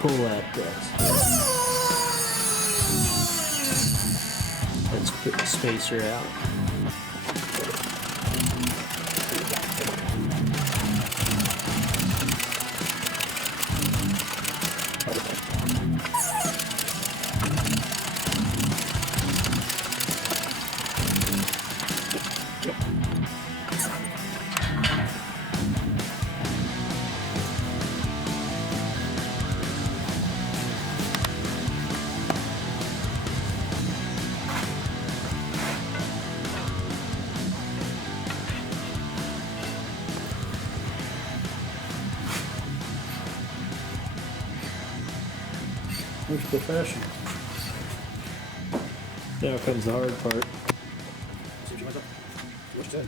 Pull that let's put the spacer out. Who's professional? Now comes the hard part. See what she says.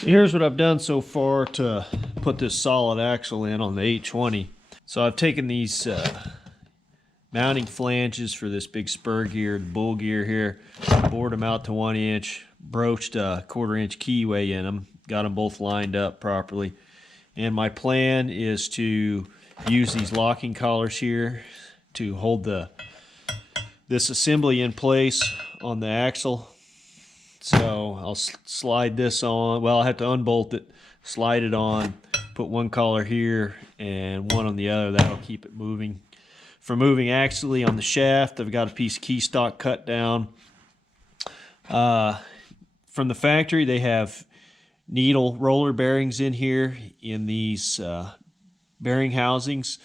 Here's what I've done so far to put this solid axle in on the 820. So I've taken these mounting flanges for this big spur gear, the bull gear here, bored them out to 1 inch, broached a 1/4 inch keyway in them, got them both lined up properly. And my plan is to use these locking collars here to hold this assembly in place on the axle. So I'll slide this on. Well, I have to unbolt it, slide it on, put one collar here and one on the other. That'll keep it moving. For moving axially on the shaft, I've got a piece of key stock cut down. From the factory, they have needle roller bearings in here in these bearing housings.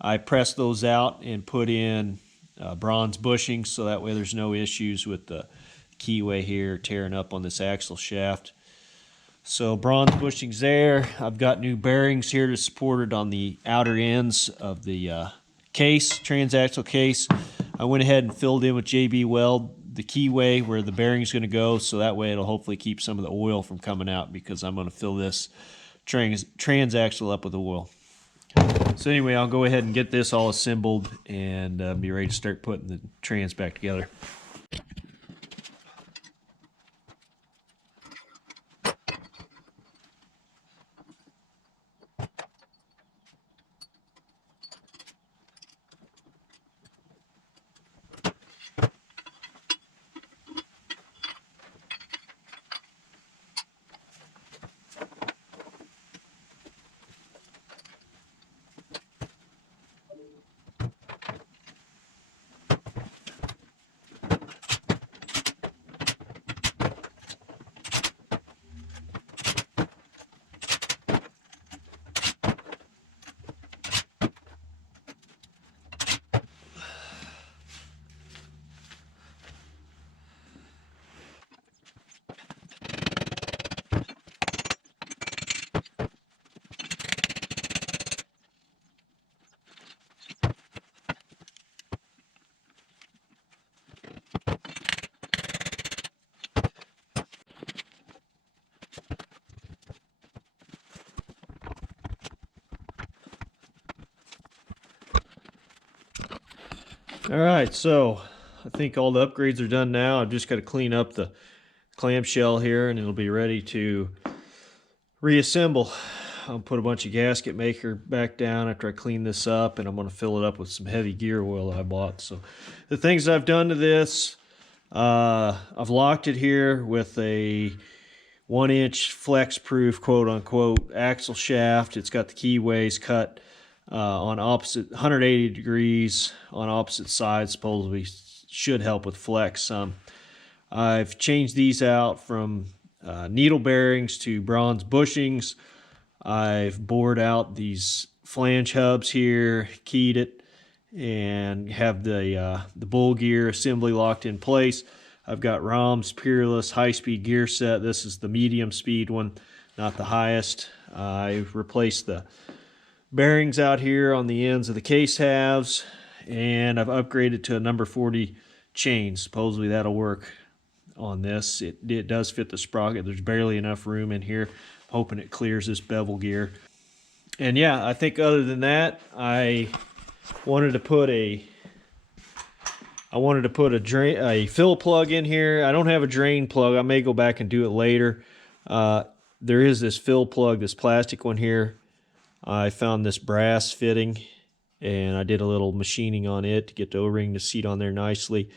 I press those out and put in bronze bushings so that way there's no issues with the keyway here tearing up on this axle shaft. So bronze bushings there. I've got new bearings here to support it on the outer ends of the case, transaxle case. I went ahead and filled in with JB Weld the keyway where the bearing's going to go, so that way it'll hopefully keep some of the oil from coming out, because I'm going to fill this transaxle up with oil. So anyway, I'll go ahead and get this all assembled and be ready to start putting the trans back together. All right, so I think all the upgrades are done now. I've just got to clean up the clamshell here, and it'll be ready to reassemble. I'll put a bunch of gasket maker back down after I clean this up, and I'm going to fill it up with some heavy gear oil that I bought. So the things I've done to this, I've locked it here with a 1-inch flex proof, quote unquote, axle shaft. It's got the keyways cut on opposite 180 degrees on opposite sides. Supposedly should help with flex some. I've changed these out from needle bearings to bronze bushings. I've bored out these flange hubs here, keyed it, and have the bull gear assembly locked in place. I've got Rom's Peerless high-speed gear set. This is the medium speed one, not the highest. I've replaced the bearings out here on the ends of the case halves, and I've upgraded to a number 40 chain. Supposedly that'll work on this. It does fit the sprocket. There's barely enough room in here. Hoping it clears this bevel gear. And yeah, I think other than that, I wanted to put a a fill plug in here. I don't have a drain plug. I may go back and do it later. There is this fill plug, this plastic one here. I found this brass fitting, and I did a little machining on it to get the O-ring to seat on there nicely.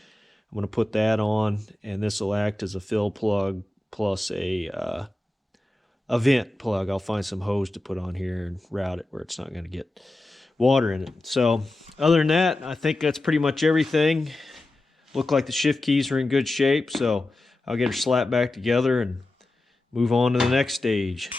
I'm going to put that on, and this will act as a fill plug plus a vent plug. I'll find some hose to put on here and route it where it's not going to get water in it. So other than that, I think that's pretty much everything. Look like the shift keys are in good shape, so I'll get her slapped back together and move on to the next stage.